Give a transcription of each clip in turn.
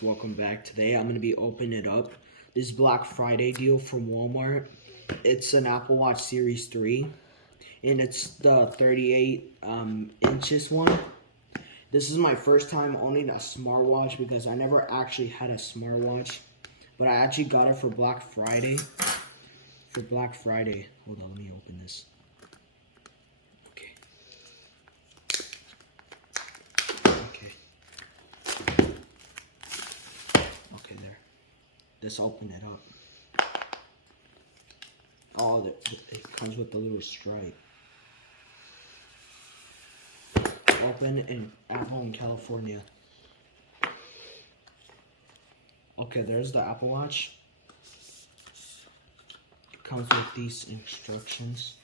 Welcome back. Today I'm going to be opening it up. This Black Friday deal from Walmart. It's an Apple Watch Series 3 and it's the 38 inches one. This is my first time owning a smartwatch because I never actually had a smartwatch, but I actually got it for Black Friday. Hold on, let me open this. Okay, there. Let's open it up. Oh, it comes with the little stripe. Open at home, California. Okay, there's the Apple Watch. It comes with these instructions.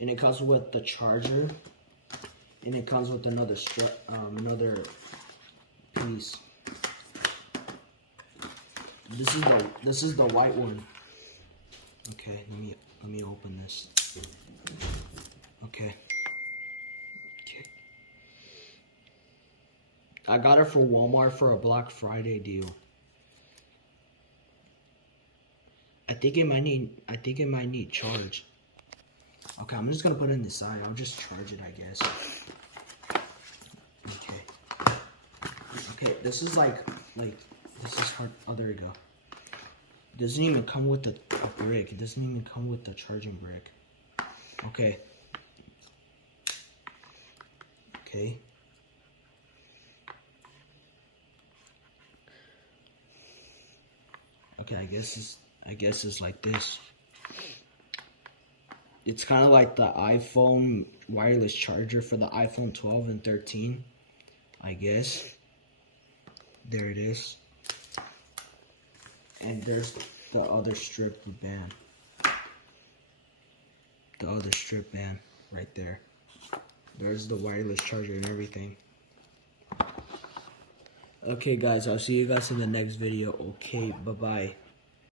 And it comes with the charger. And it comes with another another piece. This is the white one. Okay, let me open this. Okay. I got it for Walmart for a Black Friday deal. I think it might need charge. Okay, I'm just gonna put it in the side. I'll just charge it, I guess. Okay, this is like this is hard. Oh, there you go. It doesn't even come with a brick. It doesn't even come with the charging brick. Okay. Okay. Okay, I guess it's like this. It's kind of like the iPhone wireless charger for the iPhone 12 and 13, I guess. There it is. And there's the other strip band. The other strip band right there. There's the wireless charger and everything. Okay guys, I'll see you guys in the next video. Okay, bye-bye.